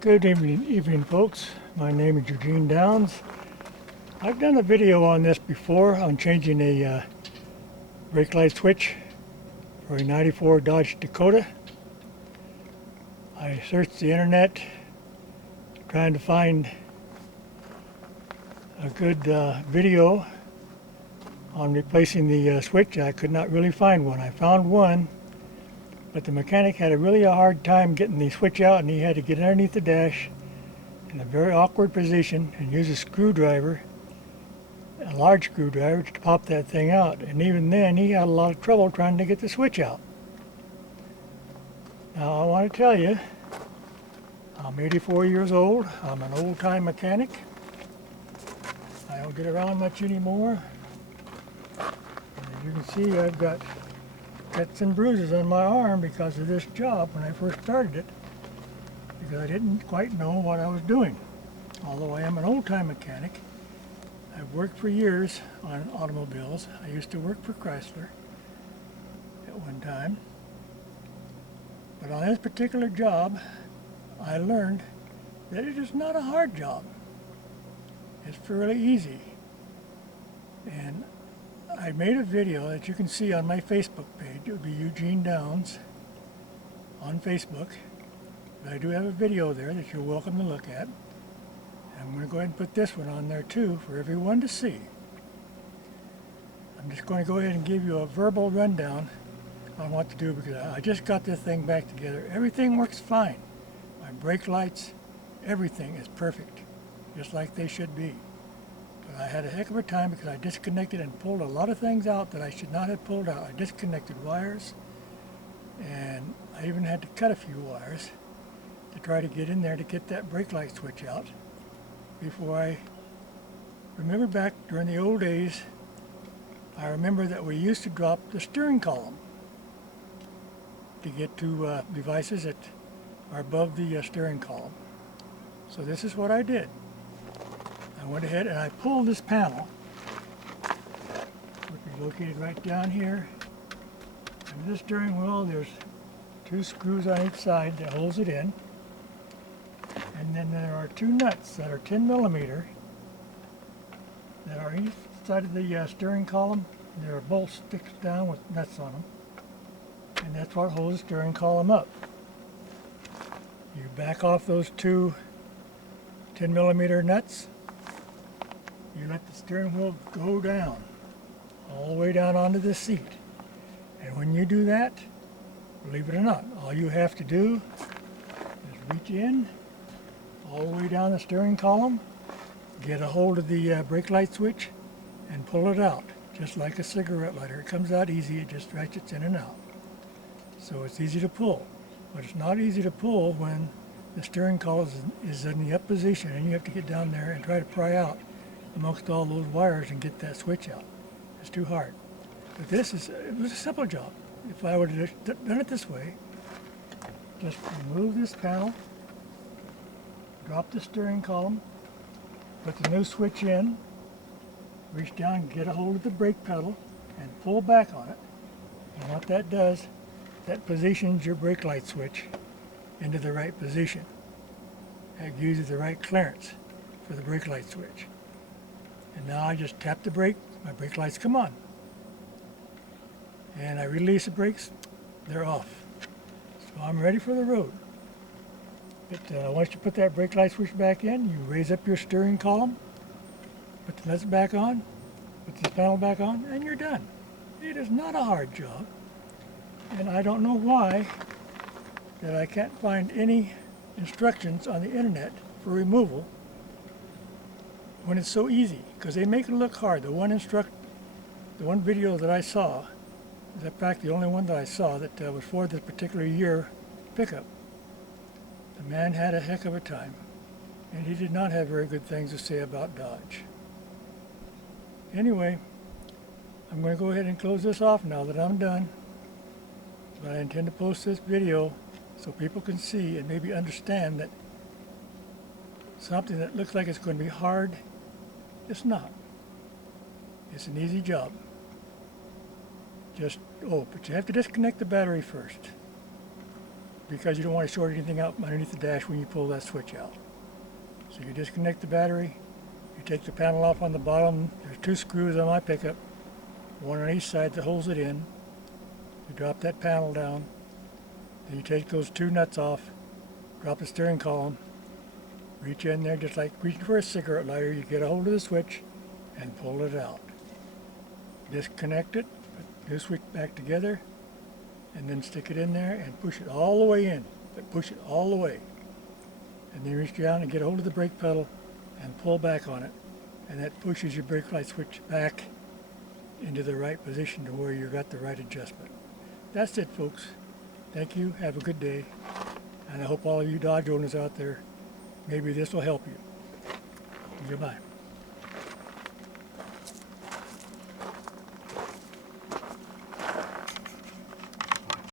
Good evening, folks. My name is Eugene Downs. I've done a video on this before on changing a brake light switch for a 94 Dodge Dakota. I searched the internet trying to find a good video on replacing the switch. I could not really find one. I found one, but the mechanic had a hard time getting the switch out, and he had to get underneath the dash in a very awkward position and use a screwdriver, a large screwdriver, to pop that thing out. And even then, he had a lot of trouble trying to get the switch out. Now, I want to tell you, I'm 84 years old. I'm an old-time mechanic. I don't get around much anymore. And as you can see, I've got cuts and bruises on my arm because of this job when I first started it, because I didn't quite know what I was doing. Although I am an old-time mechanic, I've worked for years on automobiles. I used to work for Chrysler at one time. But on this particular job, I learned that it is not a hard job. It's fairly easy. And I made a video that you can see on my Facebook page. It would be Eugene Downs on Facebook. But I do have a video there that you're welcome to look at. And I'm going to go ahead and put this one on there too for everyone to see. I'm just going to go ahead and give you a verbal rundown on what to do, because I just got this thing back together. Everything works fine. My brake lights, everything is perfect, just like they should be. But I had a heck of a time because I disconnected and pulled a lot of things out that I should not have pulled out. I disconnected wires, and I even had to cut a few wires to try to get in there to get that brake light switch out. Before I remember back during the old days, I remember that we used to drop the steering column to get to devices that are above the steering column. So this is what I did. I went ahead and I pulled this panel, which is located right down here. Under the steering wheel, there's two screws on each side that holds it in. And then there are two nuts that are 10 millimeter that are each side of the steering column. There are both sticks down with nuts on them. And that's what holds the steering column up. You back off those two 10 millimeter nuts. You let the steering wheel go down, all the way down onto the seat. And when you do that, believe it or not, all you have to do is reach in all the way down the steering column, get a hold of the brake light switch, and pull it out, just like a cigarette lighter. It comes out easy, it just ratchets in and out. So it's easy to pull, but it's not easy to pull when the steering column is in the up position and you have to get down there and try to pry out amongst all those wires and get that switch out. It's too hard. But it was a simple job. If I would have done it this way, just remove this panel, drop the steering column, put the new switch in, reach down, get a hold of the brake pedal, and pull back on it. And what that does, that positions your brake light switch into the right position. That gives you the right clearance for the brake light switch. And now I just tap the brake, my brake lights come on. And I release the brakes, they're off. So I'm ready for the road. But once you put that brake light switch back in, you raise up your steering column, put the nuts back on, put the panel back on, and you're done. It is not a hard job. And I don't know why that I can't find any instructions on the internet for removal when it's so easy, because they make it look hard. The one video that I saw, is in fact the only one that I saw that was for this particular year pickup. The man had a heck of a time, and he did not have very good things to say about Dodge. Anyway, I'm going to go ahead and close this off now that I'm done. But I intend to post this video so people can see and maybe understand that something that looks like it's going to be hard, it's not. It's an easy job. But you have to disconnect the battery first. because you don't want to short anything out underneath the dash when you pull that switch out. So you disconnect the battery, you take the panel off on the bottom. There's 2 screws on my pickup, one on each side that holds it in. You drop that panel down, then you take those 2 nuts off, drop the steering column, reach in there just like reaching for a cigarette lighter. You get a hold of the switch and pull it out. Disconnect it, put the switch back together, and then stick it in there and push it all the way in. But push it all the way. And then reach down and get a hold of the brake pedal and pull back on it. And that pushes your brake light switch back into the right position to where you've got the right adjustment. That's it, folks. Thank you. Have a good day. And I hope all of you Dodge owners out there, maybe this will help you. Goodbye.